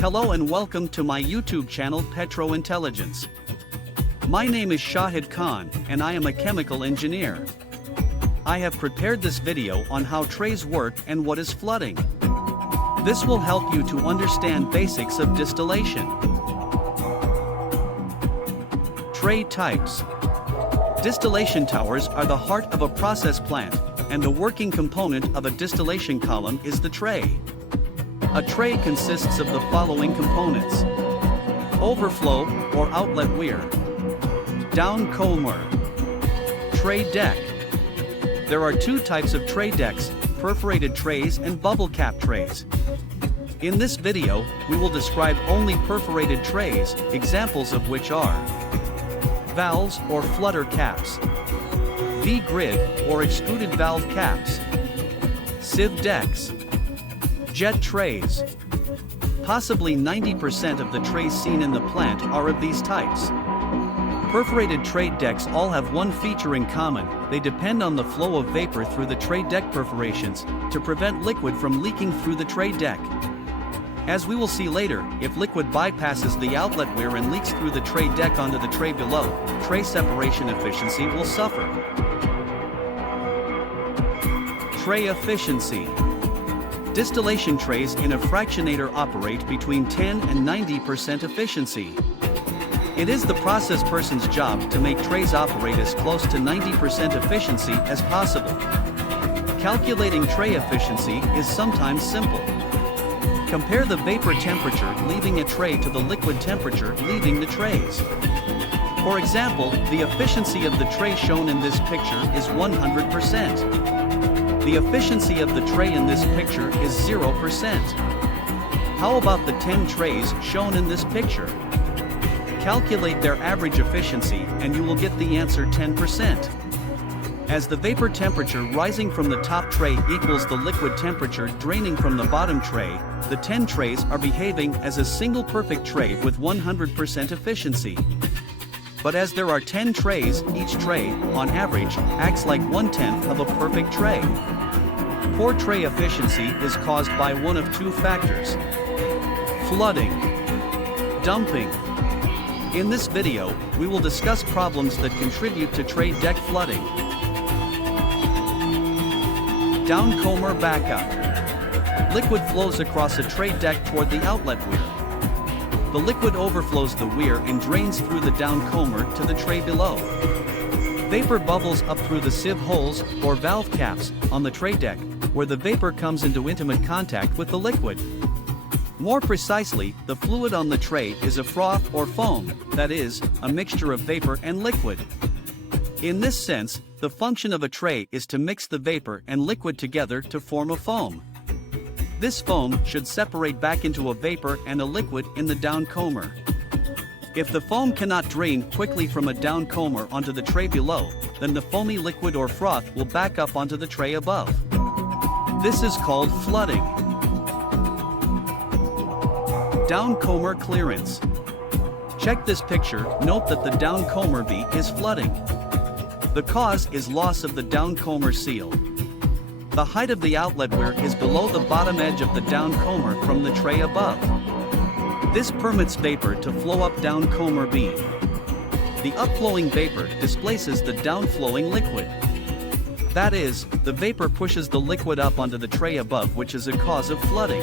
Hello and welcome to my YouTube channel Petro Intelligence. My name is Shahid Khan and I am a chemical engineer. I have prepared this video on how trays work and what is flooding. This will help you to understand basics of distillation. Tray types. Distillation towers are the heart of a process plant, and the working component of a distillation column is the tray. A tray consists of the following components: overflow or outlet weir, Downcommer, tray deck. There are two types of tray decks: perforated trays and bubble cap trays. In this video, we will describe only perforated trays, examples of which are valves or flutter caps, V-grid or extruded valve caps, sieve decks, jet trays. Possibly 90% of the trays seen in the plant are of these types. Perforated tray decks all have one feature in common: they depend on the flow of vapor through the tray deck perforations to prevent liquid from leaking through the tray deck. As we will see later, if liquid bypasses the outlet weir and leaks through the tray deck onto the tray below, tray separation efficiency will suffer. Tray efficiency. Distillation trays in a fractionator operate between 10 and 90% efficiency. It is the process person's job to make trays operate as close to 90% efficiency as possible. Calculating tray efficiency is sometimes simple. Compare the vapor temperature leaving a tray to the liquid temperature leaving the trays. For example, the efficiency of the tray shown in this picture is 100%. The efficiency of the tray in this picture is 0%. How about the 10 trays shown in this picture? Calculate their average efficiency and you will get the answer 10%. As the vapor temperature rising from the top tray equals the liquid temperature draining from the bottom tray, the 10 trays are behaving as a single perfect tray with 100% efficiency. But as there are 10 trays, each tray, on average, acts like 1/10 of a perfect tray. Poor tray efficiency is caused by one of two factors: flooding, dumping. In this video, we will discuss problems that contribute to tray deck flooding. Downcomer backup. Liquid flows across a tray deck toward the outlet weir. The liquid overflows the weir and drains through the downcomer to the tray below. Vapor bubbles up through the sieve holes, or valve caps, on the tray deck, where the vapor comes into intimate contact with the liquid. More precisely, the fluid on the tray is a froth or foam, that is, a mixture of vapor and liquid. In this sense, the function of a tray is to mix the vapor and liquid together to form a foam. This foam should separate back into a vapor and a liquid in the downcomer. If the foam cannot drain quickly from a downcomer onto the tray below, then the foamy liquid or froth will back up onto the tray above. This is called flooding. Downcomer clearance. Check this picture, note that the downcomer B is flooding. The cause is loss of the downcomer seal. The height of the outlet weir is below the bottom edge of the downcomer from the tray above. This permits vapor to flow up downcomer B. The upflowing vapor displaces the downflowing liquid. That is, the vapor pushes the liquid up onto the tray above, which is a cause of flooding.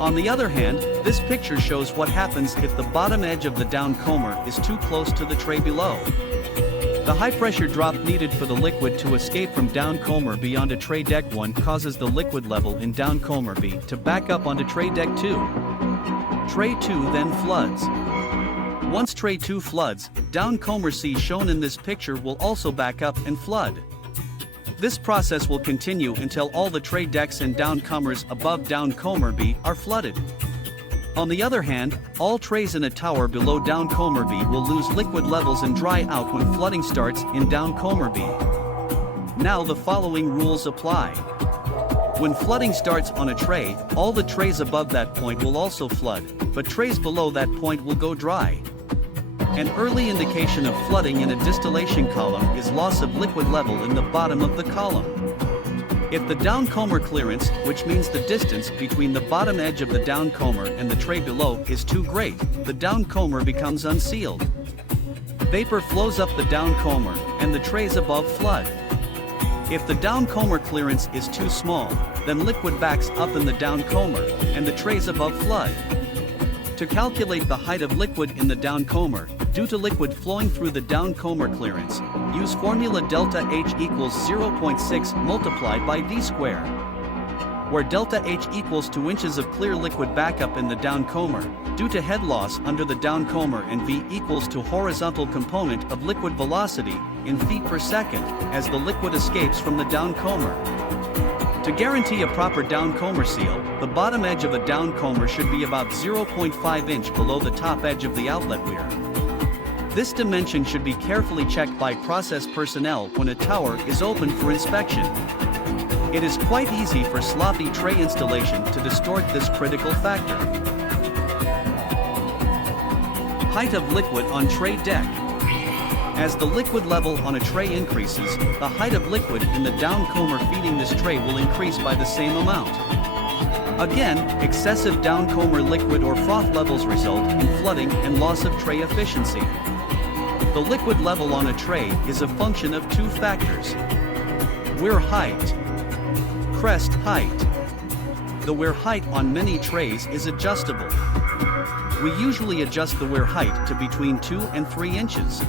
On the other hand, this picture shows what happens if the bottom edge of the downcomer is too close to the tray below. The high pressure drop needed for the liquid to escape from downcomer B onto tray deck 1 causes the liquid level in downcomer B to back up onto tray deck 2. Tray 2 then floods. Once tray 2 floods, downcomer C shown in this picture will also back up and flood. This process will continue until all the tray decks and downcomers above downcomer B are flooded. On the other hand, all trays in a tower below downcomer B will lose liquid levels and dry out when flooding starts in downcomer B. Now the following rules apply. When flooding starts on a tray, all the trays above that point will also flood, but trays below that point will go dry. An early indication of flooding in a distillation column is loss of liquid level in the bottom of the column. If the Downcommer clearance, which means the distance between the bottom edge of the Downcommer and the tray below, is too great, the Downcommer becomes unsealed. Vapor flows up the Downcommer, and the trays above flood. If the Downcommer clearance is too small, then liquid backs up in the Downcommer, and the trays above flood. To calculate the height of liquid in the Downcommer, due to liquid flowing through the Downcommer clearance, use formula delta H equals 0.6 multiplied by V square, where delta H equals 2 inches of clear liquid backup in the Downcommer, due to head loss under the Downcommer, and V equals to horizontal component of liquid velocity in feet per second as the liquid escapes from the Downcommer. To guarantee a proper Downcommer seal, the bottom edge of a Downcommer should be about 0.5 inch below the top edge of the outlet weir. This dimension should be carefully checked by process personnel when a tower is opened for inspection. It is quite easy for sloppy tray installation to distort this critical factor. Height of liquid on tray deck. As the liquid level on a tray increases, the height of liquid in the Downcommer feeding this tray will increase by the same amount. Again, excessive Downcommer liquid or froth levels result in flooding and loss of tray efficiency. The liquid level on a tray is a function of two factors: weir height, crest height. The weir height on many trays is adjustable. We usually adjust the weir height to between 2 and 3 inches.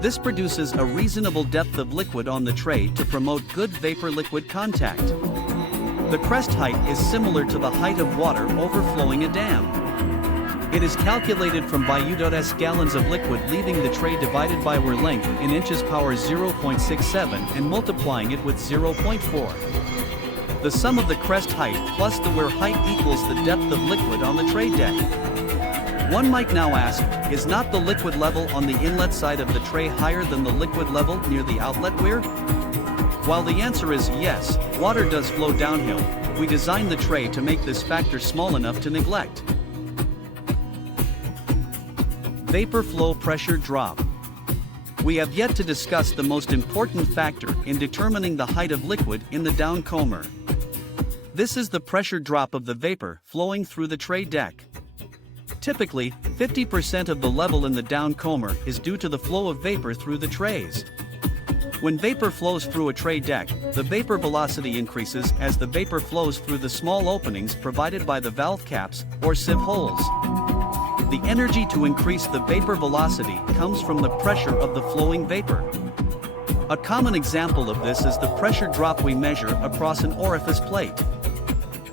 This produces a reasonable depth of liquid on the tray to promote good vapor-liquid contact. The crest height is similar to the height of water overflowing a dam. It is calculated from BU.S gallons of liquid leaving the tray divided by weir length in inches power 0.67 and multiplying it with 0.4. The sum of the crest height plus the weir height equals the depth of liquid on the tray deck. One might now ask, is not the liquid level on the inlet side of the tray higher than the liquid level near the outlet weir? While the answer is yes, water does flow downhill, we designed the tray to make this factor small enough to neglect. Vapor flow pressure drop. We have yet to discuss the most important factor in determining the height of liquid in the Downcommer. This is the pressure drop of the vapor flowing through the tray deck. Typically, 50% of the level in the Downcommer is due to the flow of vapor through the trays. When vapor flows through a tray deck, the vapor velocity increases as the vapor flows through the small openings provided by the valve caps or sieve holes. The energy to increase the vapor velocity comes from the pressure of the flowing vapor. A common example of this is the pressure drop we measure across an orifice plate.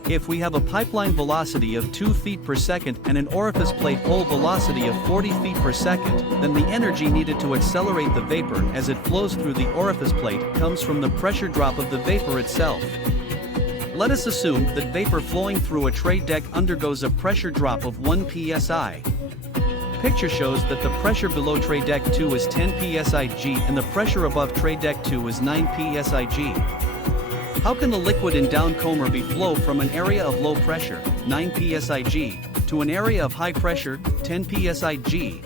If we have a pipeline velocity of 2 feet per second and an orifice plate hole velocity of 40 feet per second, then the energy needed to accelerate the vapor as it flows through the orifice plate comes from the pressure drop of the vapor itself. Let us assume that vapor flowing through a tray deck undergoes a pressure drop of 1 psi. Picture shows that the pressure below tray deck 2 is 10 psig and the pressure above tray deck 2 is 9 psig. How can the liquid in Downcommer be flow from an area of low pressure, 9 psig, to an area of high pressure, 10 psig?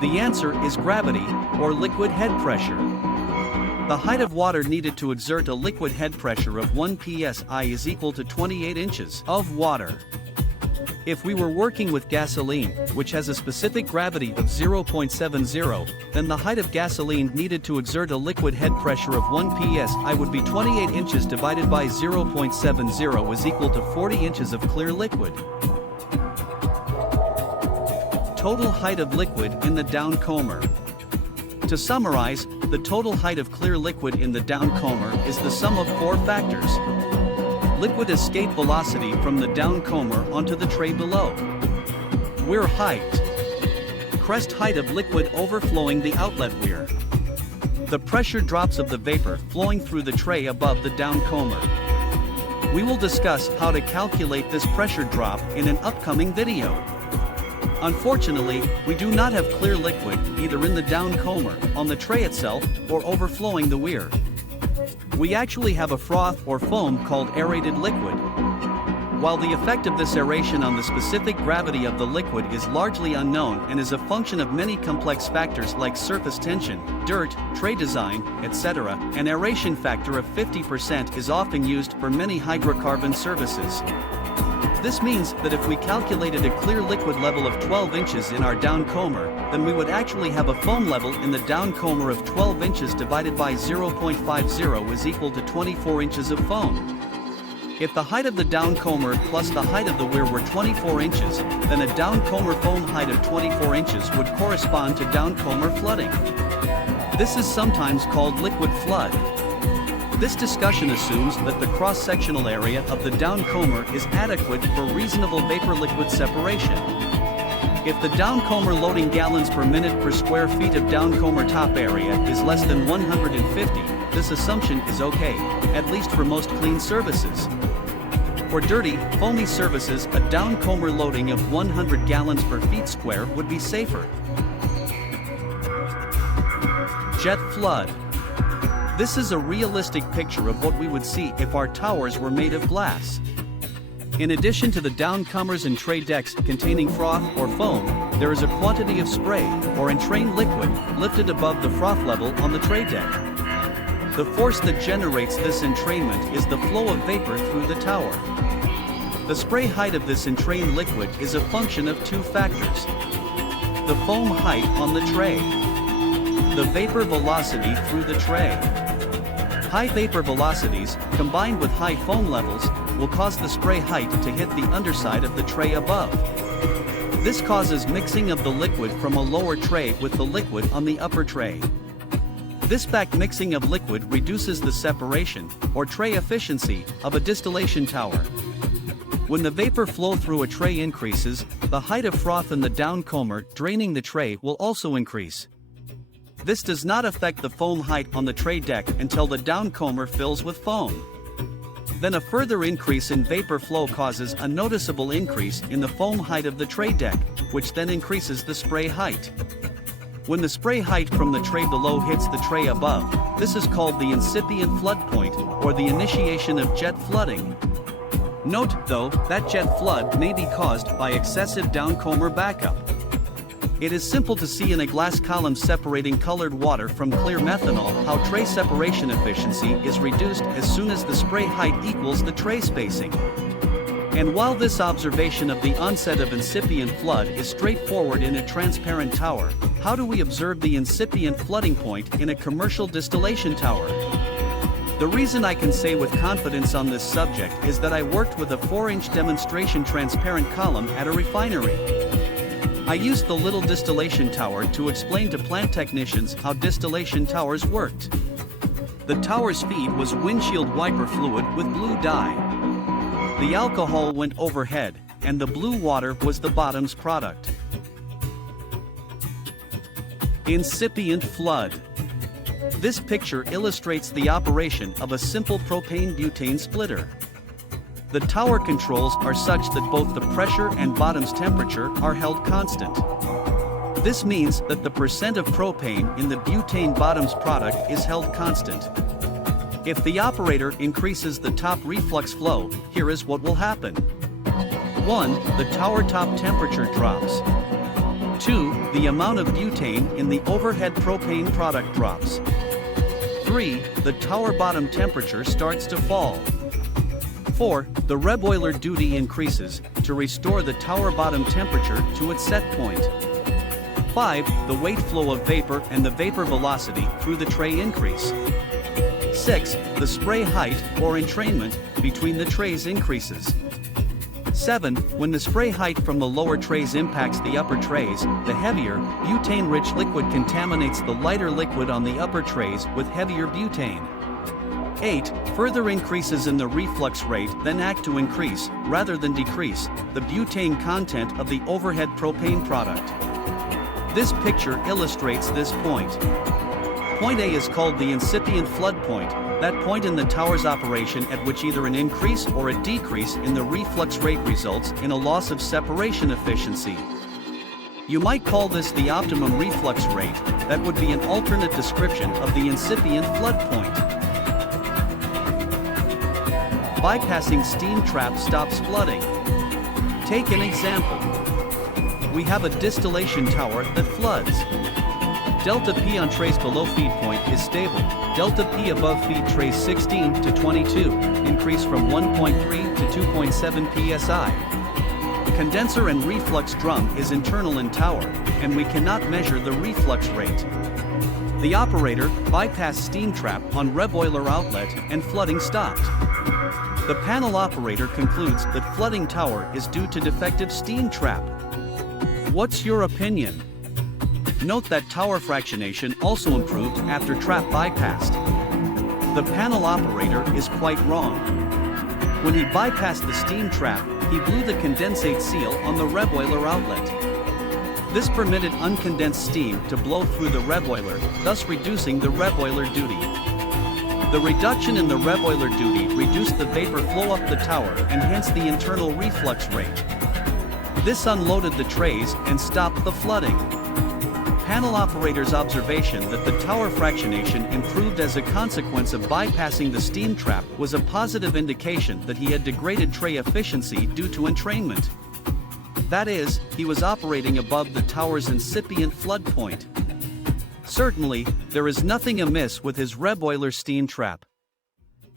The answer is gravity, or liquid head pressure. The height of water needed to exert a liquid head pressure of 1 psi is equal to 28 inches of water. If we were working with gasoline, which has a specific gravity of 0.70, then the height of gasoline needed to exert a liquid head pressure of 1 psi would be 28 inches divided by 0.70 is equal to 40 inches of clear liquid. Total height of liquid in the Downcommer. To summarize, the total height of clear liquid in the Downcommer is the sum of 4 factors. Liquid escape velocity from the Downcommer onto the tray below. Weir height. Crest height of liquid overflowing the outlet weir. The pressure drops of the vapor flowing through the tray above the Downcommer. We will discuss how to calculate this pressure drop in an upcoming video. Unfortunately, we do not have clear liquid either in the Downcommer, on the tray itself, or overflowing the weir. We actually have a froth or foam called aerated liquid. While the effect of this aeration on the specific gravity of the liquid is largely unknown and is a function of many complex factors like surface tension, dirt, tray design, etc., an aeration factor of 50% is often used for many hydrocarbon services. This means that if we calculated a clear liquid level of 12 inches in our Downcommer, then we would actually have a foam level in the Downcommer of 12 inches divided by 0.50 is equal to 24 inches of foam. If the height of the Downcommer plus the height of the weir were 24 inches, then a Downcommer foam height of 24 inches would correspond to Downcommer flooding. This is sometimes called liquid flood. This discussion assumes that the cross-sectional area of the Downcommer is adequate for reasonable vapor-liquid separation. If the Downcommer loading gallons per minute per square feet of Downcommer top area is less than 150, this assumption is okay, at least for most clean services. For dirty, foamy services, a Downcommer loading of 100 gallons per feet square would be safer. Jet flood. This is a realistic picture of what we would see if our towers were made of glass. In addition to the Downcomers and tray decks containing froth or foam, there is a quantity of spray or entrained liquid lifted above the froth level on the tray deck. The force that generates this entrainment is the flow of vapor through the tower. The spray height of this entrained liquid is a function of two factors: the foam height on the tray, the vapor velocity through the tray. High vapor velocities, combined with high foam levels, will cause the spray height to hit the underside of the tray above. This causes mixing of the liquid from a lower tray with the liquid on the upper tray. This back mixing of liquid reduces the separation, or tray efficiency, of a distillation tower. When the vapor flow through a tray increases, the height of froth in the Downcommer draining the tray will also increase. This does not affect the foam height on the tray deck until the Downcommer fills with foam. Then a further increase in vapor flow causes a noticeable increase in the foam height of the tray deck, which then increases the spray height. When the spray height from the tray below hits the tray above, this is called the incipient flood point, or the initiation of jet flooding. Note, though, that jet flood may be caused by excessive Downcommer backup. It is simple to see in a glass column separating colored water from clear methanol how tray separation efficiency is reduced as soon as the spray height equals the tray spacing. And while this observation of the onset of incipient flood is straightforward in a transparent tower, how do we observe the incipient flooding point in a commercial distillation tower? The reason I can say with confidence on this subject is that I worked with a 4-inch demonstration transparent column at a refinery. I used the little distillation tower to explain to plant technicians how distillation towers worked. The tower's feed was windshield wiper fluid with blue dye. The alcohol went overhead, and the blue water was the bottom's product. Incipient flood. This picture illustrates the operation of a simple propane-butane splitter. The tower controls are such that both the pressure and bottom's temperature are held constant. This means that the percent of propane in the butane bottom's product is held constant. If the operator increases the top reflux flow, here is what will happen. 1. The tower top temperature drops. 2. The amount of butane in the overhead propane product drops. 3. The tower bottom temperature starts to fall. 4. The reboiler duty increases to restore the tower bottom temperature to its set point. 5. The weight flow of vapor and the vapor velocity through the tray increase. 6. The spray height, or entrainment, between the trays increases. 7. When the spray height from the lower trays impacts the upper trays, the heavier, butane-rich liquid contaminates the lighter liquid on the upper trays with heavier butane. 8. Further increases in the reflux rate then act to increase, rather than decrease, the butane content of the overhead propane product. This picture illustrates this point. Point A is called the incipient flood point, that point in the tower's operation at which either an increase or a decrease in the reflux rate results in a loss of separation efficiency. You might call this the optimum reflux rate. That would be an alternate description of the incipient flood point. bypassing steam trap stops flooding. Take an example. We have a distillation tower that floods. Delta P on trays below feed point is stable. Delta P above feed trays 16 to 22, increase from 1.3 to 2.7 psi. Condenser and reflux drum is internal in tower, and we cannot measure the reflux rate. The operator bypassed steam trap on reboiler outlet and flooding stopped. The panel operator concludes that flooding tower is due to defective steam trap. What's your opinion? Note that tower fractionation also improved after trap bypassed. The panel operator is quite wrong. When he bypassed the steam trap, he blew the condensate seal on the reboiler outlet. This permitted uncondensed steam to blow through the reboiler, thus reducing the reboiler duty. The reduction in the reboiler duty reduced the vapor flow up the tower and hence the internal reflux rate. This unloaded the trays and stopped the flooding. Panel operator's observation that the tower fractionation improved as a consequence of bypassing the steam trap was a positive indication that he had degraded tray efficiency due to entrainment. That is, he was operating above the tower's incipient flood point. Certainly, there is nothing amiss with his reboiler steam trap.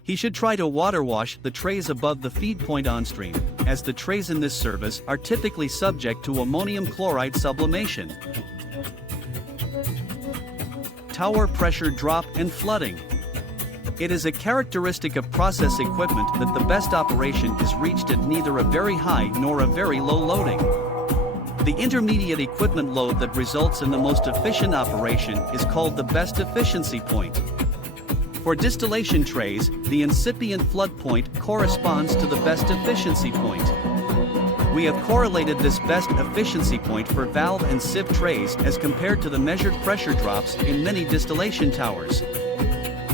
He should try to water wash the trays above the feed point onstream, as the trays in this service are typically subject to ammonium chloride sublimation. Tower pressure drop and flooding. It is a characteristic of process equipment that the best operation is reached at neither a very high nor a very low loading. The intermediate equipment load that results in the most efficient operation is called the best efficiency point. For distillation trays, the incipient flood point corresponds to the best efficiency point. We have correlated this best efficiency point for valve and sieve trays as compared to the measured pressure drops in many distillation towers.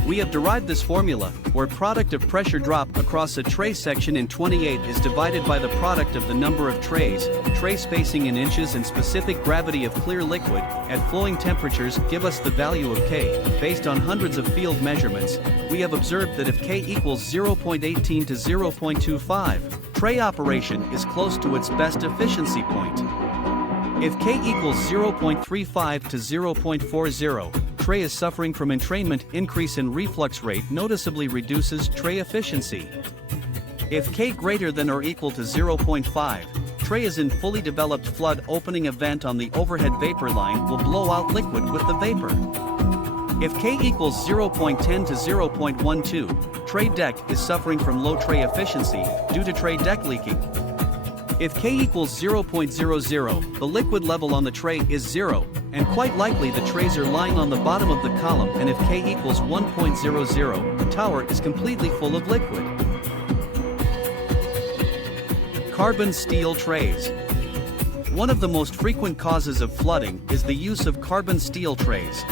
We have derived this formula, where product of pressure drop across a tray section in 28 is divided by the product of the number of trays, tray spacing in inches and specific gravity of clear liquid, at flowing temperatures give us the value of K. Based on hundreds of field measurements, we have observed that if K equals 0.18 to 0.25, tray operation is close to its best efficiency point. If K equals 0.35 to 0.40, tray is suffering from entrainment. Increase in reflux rate noticeably reduces tray efficiency. If K greater than or equal to 0.5, tray is in fully developed flood. Opening a vent on the overhead vapor line will blow out liquid with the vapor. If K equals 0.10 to 0.12, tray deck is suffering from low tray efficiency due to tray deck leaking. If K equals 0.00, the liquid level on the tray is 0, and quite likely the trays are lying on the bottom of the column. And if K equals 1.00, the tower is completely full of liquid. Carbon steel trays. One of the most frequent causes of flooding is the use of carbon steel trays.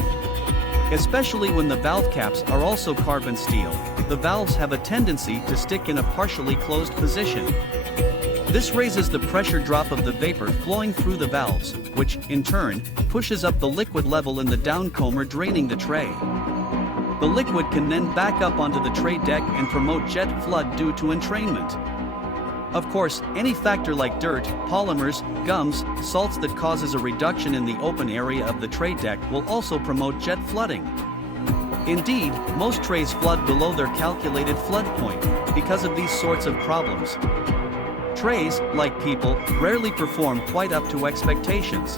Especially when the valve caps are also carbon steel, the valves have a tendency to stick in a partially closed position. This raises the pressure drop of the vapor flowing through the valves, which, in turn, pushes up the liquid level in the downcomer draining the tray. The liquid can then back up onto the tray deck and promote jet flood due to entrainment. Of course, any factor like dirt, polymers, gums, salts that causes a reduction in the open area of the tray deck will also promote jet flooding. Indeed, most trays flood below their calculated flood point because of these sorts of problems. Trays, like people, rarely perform quite up to expectations.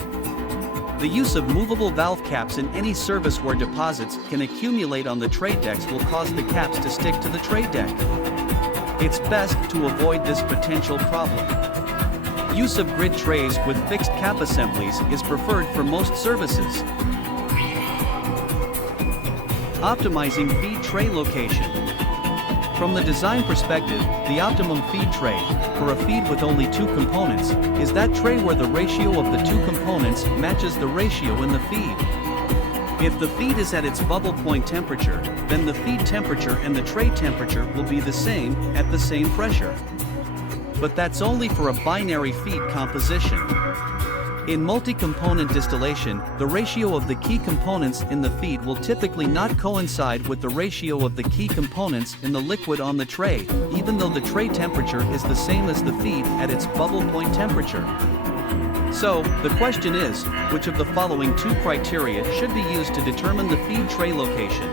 The use of movable valve caps in any service where deposits can accumulate on the tray decks will cause the caps to stick to the tray deck. It's best to avoid this potential problem. Use of grid trays with fixed cap assemblies is preferred for most services. Optimizing feed tray location. From the design perspective, the optimum feed tray, for a feed with only two components, is that tray where the ratio of the two components matches the ratio in the feed. If the feed is at its bubble point temperature, then the feed temperature and the tray temperature will be the same at the same pressure. But that's only for a binary feed composition. In multi-component distillation, the ratio of the key components in the feed will typically not coincide with the ratio of the key components in the liquid on the tray, even though the tray temperature is the same as the feed at its bubble point temperature. So, the question is, which of the following two criteria should be used to determine the feed tray location?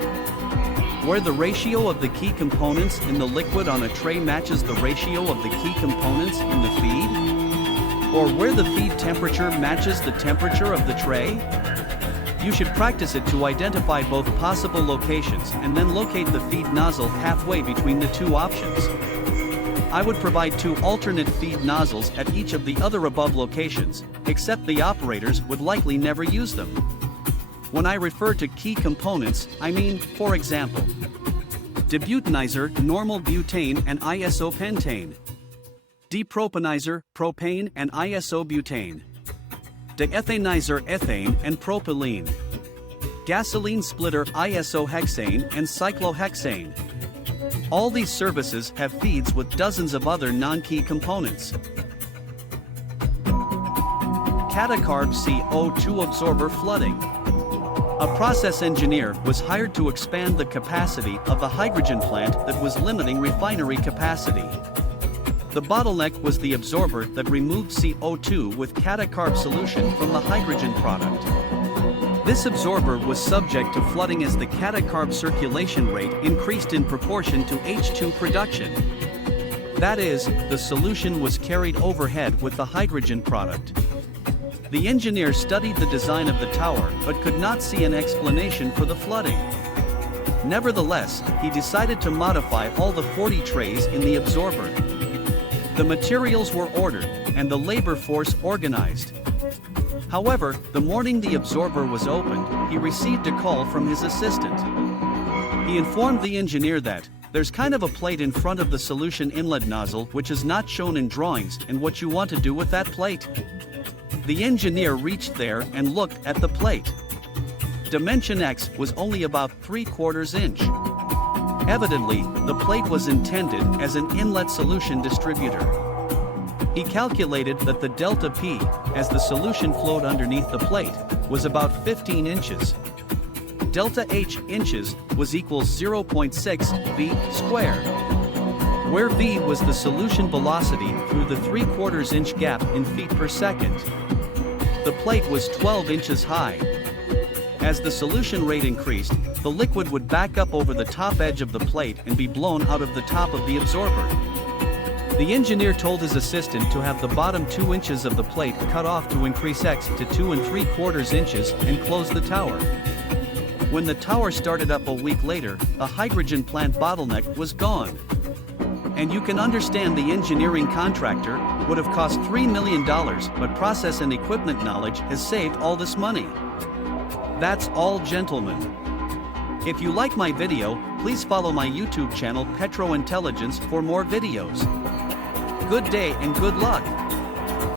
Where the ratio of the key components in the liquid on a tray matches the ratio of the key components in the feed? Or where the feed temperature matches the temperature of the tray? You should practice it to identify both possible locations and then locate the feed nozzle halfway between the two options. I would provide two alternate feed nozzles at each of the other above locations, except the operators would likely never use them. When I refer to key components, I mean, for example, debutanizer, normal butane and isobutane. Depropanizer, propane and isobutane. Deethanizer, ethane and propylene. Gasoline splitter, isohexane and cyclohexane. All these services have feeds with dozens of other non-key components. Catacarb CO2 absorber flooding. A process engineer was hired to expand the capacity of the hydrogen plant that was limiting refinery capacity. The bottleneck was the absorber that removed CO2 with catacarb solution from the hydrogen product. This absorber was subject to flooding as the catacarb circulation rate increased in proportion to H2 production. That is, the solution was carried overhead with the hydrogen product. The engineer studied the design of the tower but could not see an explanation for the flooding. Nevertheless, he decided to modify all the 40 trays in the absorber. The materials were ordered, and the labor force organized. However, the morning the absorber was opened, he received a call from his assistant. He informed the engineer that, there's kind of a plate in front of the solution inlet nozzle which is not shown in drawings and what you want to do with that plate. The engineer reached there and looked at the plate. Dimension X was only about 3/4 inch. Evidently, the plate was intended as an inlet solution distributor. He calculated that the delta P, as the solution flowed underneath the plate, was about 15 inches. Delta H inches was equals 0.6 V squared, where V was the solution velocity through the 3/4 inch gap in feet per second. The plate was 12 inches high. As the solution rate increased, the liquid would back up over the top edge of the plate and be blown out of the top of the absorber. The engineer told his assistant to have the bottom 2 inches of the plate cut off to increase X to 2 3/4 inches and close the tower. When the tower started up a week later, the hydrogen plant bottleneck was gone. And you can understand the engineering contractor would have cost $3 million, but process and equipment knowledge has saved all this money. That's all, gentlemen. If you like my video, please follow my YouTube channel Petro Intelligence for more videos. Good day and good luck.